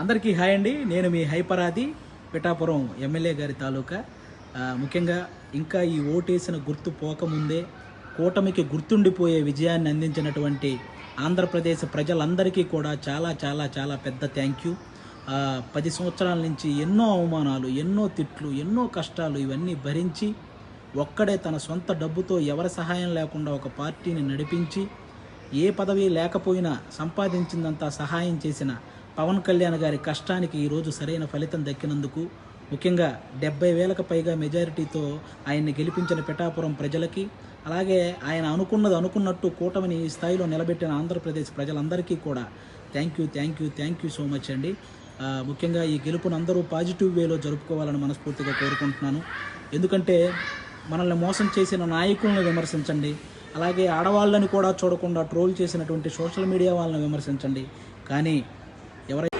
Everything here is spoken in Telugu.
అందరికీ హాయ్ అండి. నేను మీ హైపరాది పిఠాపురం ఎమ్మెల్యే గారి తాలూకా. ముఖ్యంగా ఇంకా ఈ ఓటేసిన గుర్తు పోకముందే కూటమికి గుర్తుండిపోయే విజయాన్ని అందించినటువంటి ఆంధ్రప్రదేశ్ ప్రజలందరికీ కూడా చాలా చాలా చాలా పెద్ద థ్యాంక్ యూ. 10 సంవత్సరాల నుంచి ఎన్నో అవమానాలు, ఎన్నో తిట్లు, ఎన్నో కష్టాలు ఇవన్నీ భరించి ఒక్కడే తన సొంత డబ్బుతో ఎవరి సహాయం లేకుండా ఒక పార్టీని నడిపించి ఏ పదవి లేకపోయినా సంపాదించిందంతా సహాయం చేసిన పవన్ కళ్యాణ్ గారి కష్టానికి ఈరోజు సరైన ఫలితం దక్కినందుకు, ముఖ్యంగా 70,000కు పైగా మెజారిటీతో ఆయన్ని గెలిపించిన పిఠాపురం ప్రజలకి, అలాగే ఆయన అనుకున్నట్టు కూటమిని ఈ స్థాయిలో నిలబెట్టిన ఆంధ్రప్రదేశ్ ప్రజలందరికీ కూడా థ్యాంక్ యూ సో మచ్ అండి. ముఖ్యంగా ఈ గెలుపును అందరూ పాజిటివ్ వేలో జరుపుకోవాలని మనస్ఫూర్తిగా కోరుకుంటున్నాను. ఎందుకంటే మనల్ని మోసం చేసిన నాయకులను విమర్శించండి, అలాగే ఆడవాళ్ళని కూడా చూడకుండా ట్రోల్ చేసినటువంటి సోషల్ మీడియా వాళ్ళని విమర్శించండి, కానీ ఎవరైతే